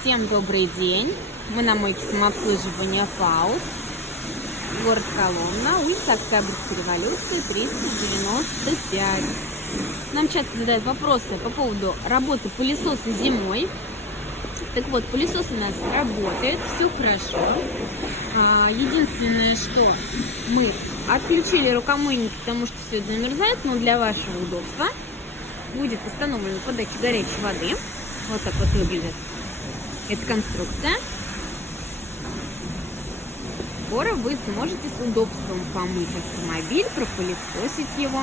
Всем добрый день. Мы на мойке самообслуживания «Фауст». Город Коломна, улица Октябрьской революции, 395. Нам часто задают вопросы по поводу работы пылесоса зимой. Так вот, пылесос у нас работает, все хорошо. Единственное, что мы отключили рукомойник, потому что все это замерзает, но для вашего удобства будет установлена подача горячей воды. Вот так вот выглядит эта конструкция. Скоро вы сможете с удобством помыть автомобиль, пропылесосить его.